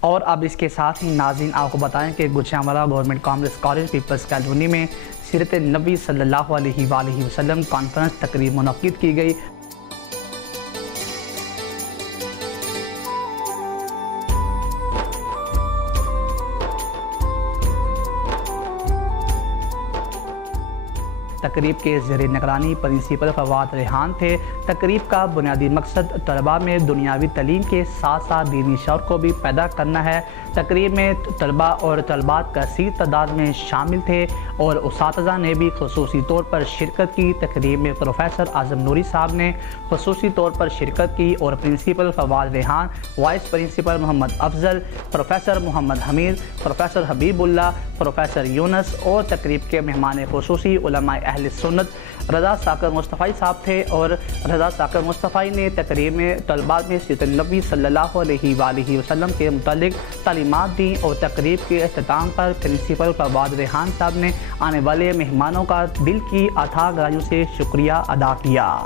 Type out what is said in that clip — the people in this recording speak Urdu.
اور اب اس کے ساتھ ہی ناظرین آپ کو بتائیں کہ Gujranwala government commerce college People's Colony میں سیرت نبی صلی اللہ علیہ وآلہ وسلم کانفرنس تقریب منعقد کی گئی۔ تقریب کے زیر نگرانی پرنسپل فواد ریحان تھے۔ تقریب کا بنیادی مقصد طلباء میں دنیاوی تعلیم کے ساتھ ساتھ دینی شعور کو بھی پیدا کرنا ہے۔ تقریب میں طلباء اور طالبات کثیر تعداد میں شامل تھے اور اساتذہ نے بھی خصوصی طور پر شرکت کی۔ تقریب میں پروفیسر اعظم نوری صاحب نے خصوصی طور پر شرکت کی اور principal Fawad Rehan, vice principal Muhammad Afzal, professor Muhammad Hamid, professor Habib Ullah, professor Younis اور تقریب کے مہمان خصوصی علماء اہل سنت رضا ثاقب مصطفی صاحب تھے اور رضا ثاقب مصطفی نے تقریب میں طلباء میں سیرت النبی صلی اللہ علیہ وآلہ وسلم کے متعلق تعلیمات دیں اور تقریب کے اختتام پر پرنسپل فواد ریحان صاحب نے آنے والے مہمانوں کا دل کی اتھاہ گہرائیوں سے شکریہ ادا کیا۔